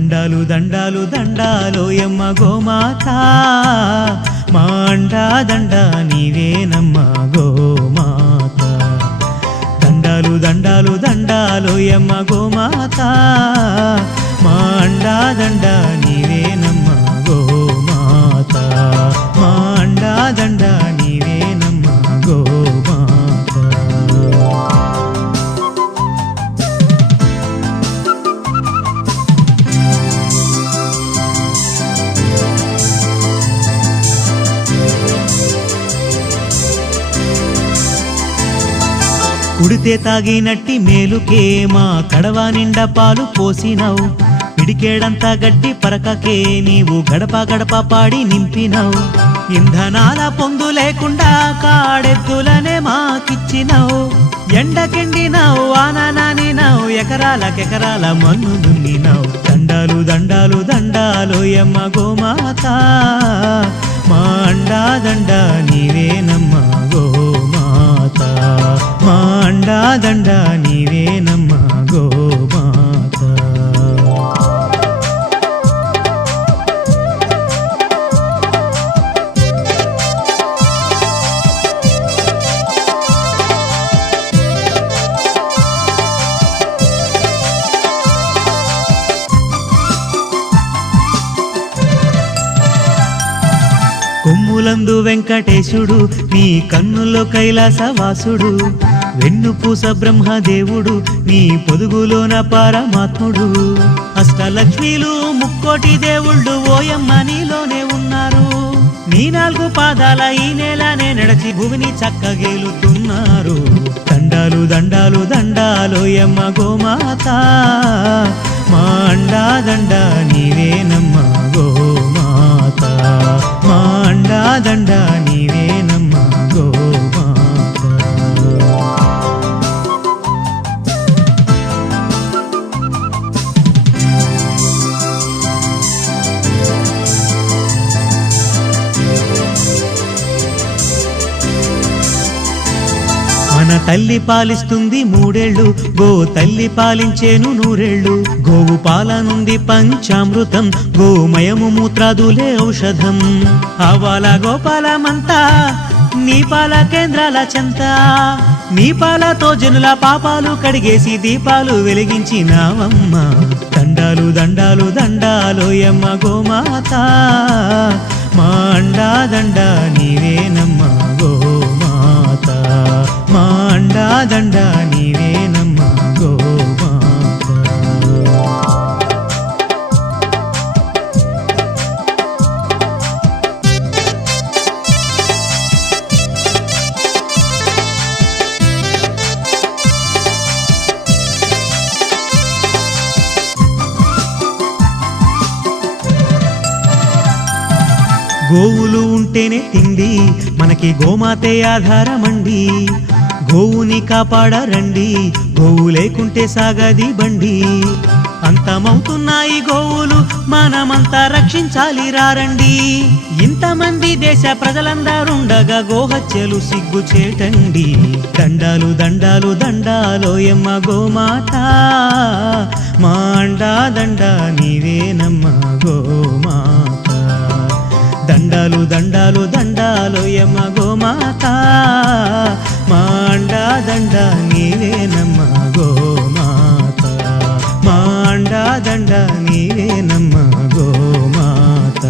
దండాలు దండాలు దండాలోయమ్మ గోమాత మా అండా దండ నీవేనమ్మ గోమాత దండాలు దండాలు దండాలోయమ్మ గోమాత మా అండా దండ నీవేనమ్మ గోమాత మా అండా దండ నీవేనమ్మ గోమాత కుడితే తాగినట్టి మేలుకే మా కడవ నిండా పాలు పోసినావు పిడికేడంతా గట్టి పరకకే నీవు గడప గడప పాడి నింపినావు ఇంధనాల పొందు లేకుండా కాడెద్దులనే మాకిచ్చినావు ఎండకెండినావు ఆనానానినావు ఎకరాలకెకరాల మన్ను దున్నినావు దండాలు దండాలు దండాలోయమ్మ గోమాత మా అండా దండ నీవేనమ్మ గోమాత మా అండా దండ నీవేనమ్మ గోమాత కొమ్ములందు వెంకటేశుడు నీ కన్నుల్లో కైలాసవాసుడు వెన్నుపూస బ్రహ్మదేవుడు నీ పొదుగులోన పరమాత్ముడు అష్టలక్ష్మీలు ముక్కోటి దేవుళ్ళు ఓయమ్మ నీలోనే ఉన్నారు నీ 4 పాదాల ఈ నేలనే నడిచి భూమిని చక్కగేలుతున్నారు దండాలు దండాలు దండాలోయమ్మ గోమాత మా అండా దండ నీవేనమ్మ గోమాత మా అండా దండ నీవేనమ్మ గోమాత మన తల్లి పాలిస్తుంది 3 ఏళ్ళు గో తల్లి పాలించేను 100 ఏళ్ళు గోవు పాల నుండి పంచామృతం గోమయము మూత్రాదులే ఔషధం ఆవాల గోపాలమంతా నీ పాల కేంద్రాల చెంత నీ పాలతో జనుల పాపాలు కడిగేసి దీపాలు వెలిగించినావమ్మ దండాలు దండాలు దండాలోయమ్మ గోమాత మా అండా దండ నీవేనమ్మ గోమాత మా అండా దండ నీవేనమ్మ గోమాత గోవులు ఉంటేనే తిండి మనకి గోమాతే ఆధారమండి గోవుని కాపాడరండి గోవు లేకుంటే సాగది బండి అంతమవుతున్నాయి గోవులు మనమంతా రక్షించాలి రారండి ఇంతమంది దేశ ప్రజలందరుండగా గోహత్యలు సిగ్గుచేటండి దండాలు దండాలు దండాలోయమ్మ గోమాత మా అండా దండ నీవేనమ్మ గోమాత దండాలు దండాలు దండాలోయమ్మ గోమాత మా అండా దండ నీవేనమ్మ గోమాత మా అండా దండ నీవేనమ్మ గోమాత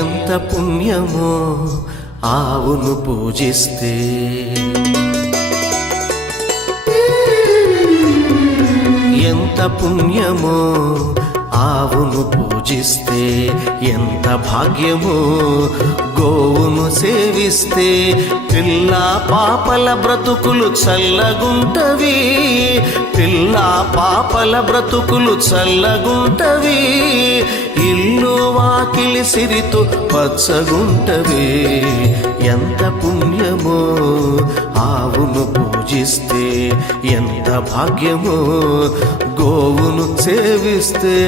ఎంత పుణ్యమో ఆవును పూజిస్తే ఎంత పుణ్యమో ఆవును పూజిస్తే ఎంత భాగ్యమో, గోవును సేవిస్తే పిల్ల పాపల బ్రతుకులు చల్లగుంటవి, పిల్ల పాపల బ్రతుకులు చల్లగుంటవి, ఇల్లు వాకిలి సిరితో పచ్చగుంటవి. ఎంత పుణ్యమో ఆవును పూజిస్తే, ఎంత భాగ్యమో గోవును సేవిస్తే.